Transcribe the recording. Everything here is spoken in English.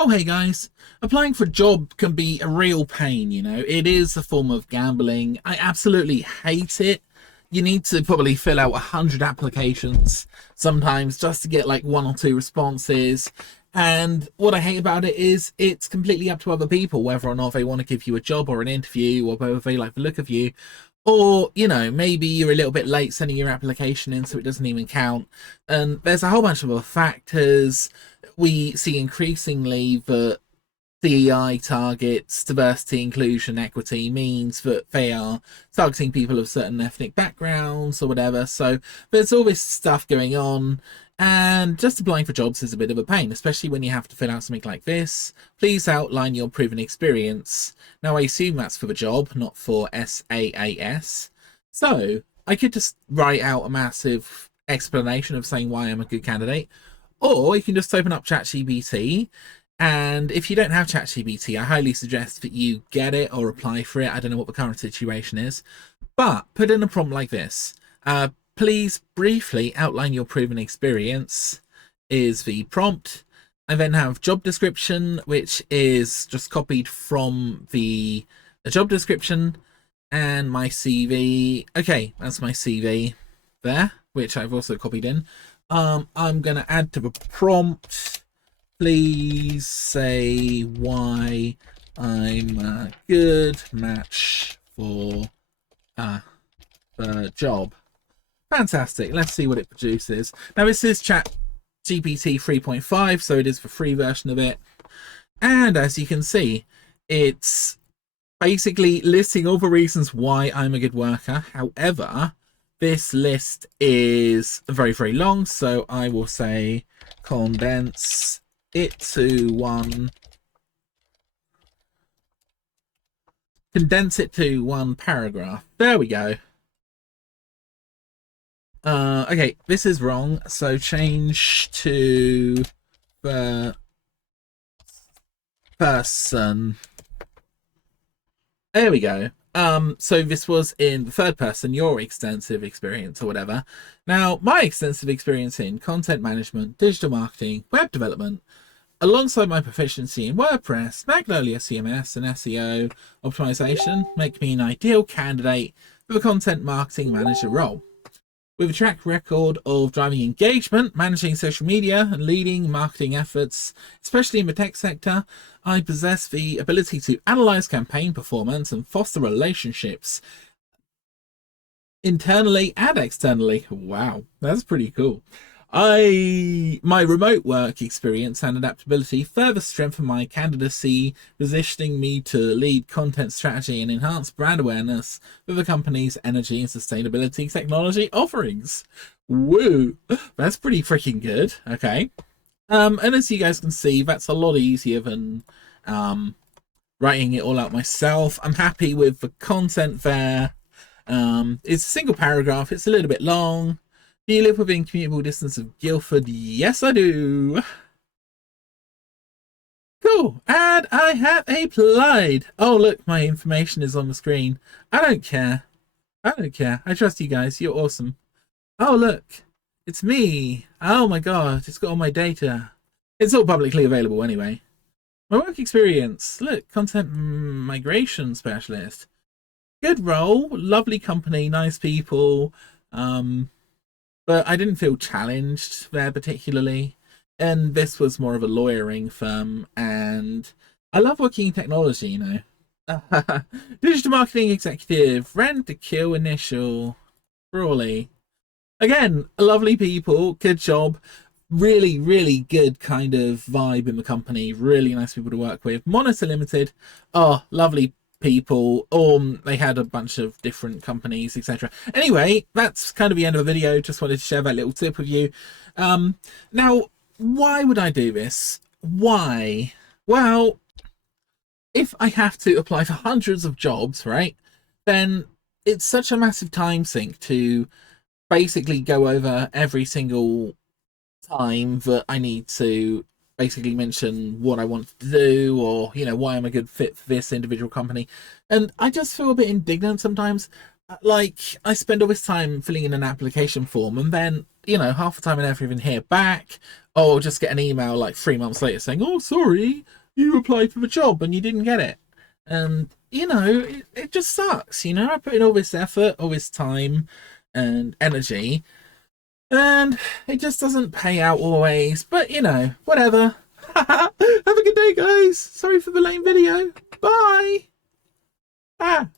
Oh, hey guys. Applying for a job can be a real pain, you know. It is a form of gambling. I absolutely hate it. You need to probably fill out 100 applications sometimes just to get like one or two responses. And what I hate about it is it's completely up to other people whether or not they want to give you a job or an interview or whether they like the look of you. Or, you know, maybe you're a little bit late sending your application in, so it doesn't even count. And there's a whole bunch of other factors. We see increasingly that DEI targets, diversity, inclusion, equity, means that they are targeting people of certain ethnic backgrounds or whatever. So there's all this stuff going on, and just applying for jobs is a bit of a pain, especially when you have to fill out something like this. Please outline your proven experience. Now, I assume that's for the job, not for SAAS. So I could just write out a massive explanation of saying why I'm a good candidate, or you can just open up ChatGPT. And if you don't have ChatGPT, I highly suggest that you get it or apply for it. I don't know what the current situation is, but put in a prompt like this. Please briefly outline your proven experience is the prompt. I then have job description, which is just copied from the job description, and my CV. Okay, that's my CV there, which I've also copied in. I'm going to add to the prompt. Please say why I'm a good match for the job. Fantastic. Let's see what it produces. Now, this is ChatGPT 3.5, so it is the free version of it. And as you can see, it's basically listing all the reasons why I'm a good worker. However, this list is very, very long, so I will say condense it to one paragraph. There we go. Okay, this is wrong, so change to the person. There we go. So this was in the third person, your extensive experience or whatever. Now, my extensive experience in content management, digital marketing, web development, alongside my proficiency in WordPress, Magnolia CMS, and SEO optimization, make me an ideal candidate for the content marketing manager role. With a track record of driving engagement, managing social media, and leading marketing efforts, especially in the tech sector, I possess the ability to analyze campaign performance and foster relationships internally and externally. Wow, that's pretty cool. My remote work experience and adaptability further strengthen my candidacy, positioning me to lead content strategy and enhance brand awareness for the company's energy and sustainability technology offerings. Woo! That's pretty freaking good. Okay. And as you guys can see, that's a lot easier than writing it all out myself. I'm happy with the content there. It's a single paragraph. It's a little bit long. Do you live within commutable distance of Guildford? Yes, I do. Cool. And I have applied. Oh, look, my information is on the screen. I don't care. I don't care. I trust you guys. You're awesome. Oh, look. It's me. Oh, my God. It's got all my data. It's all publicly available anyway. My work experience. Look, content migration specialist. Good role. Lovely company. Nice people. But I didn't feel challenged there particularly. And this was more of a lawyering firm, and I love working in technology, you know. Digital marketing executive, rent to kill initial, Crawley. Again, lovely people, good job, really, really good kind of vibe in the company, really nice people to work with. Monitor Limited, oh, lovely people. They had a bunch of different companies, etc. Anyway, that's kind of the end of the video. Just wanted to share that little tip with you. Now, why would I do this? Why? Well, if I have to apply for hundreds of jobs, right, then it's such a massive time sink to basically go over every single time that I need to basically mention what I want to do, or, you know, why I'm a good fit for this individual company. And I just feel a bit indignant sometimes. Like, I spend all this time filling in an application form, and then, you know, half the time I never even hear back, or I'll just get an email like 3 months later saying, oh, sorry, you applied for the job and you didn't get it. And, you know, it just sucks, you know. I put in all this effort, all this time and energy, and it just doesn't pay out always. But, you know, whatever. Have a good day, guys. Sorry for the lame video. Bye. Ah.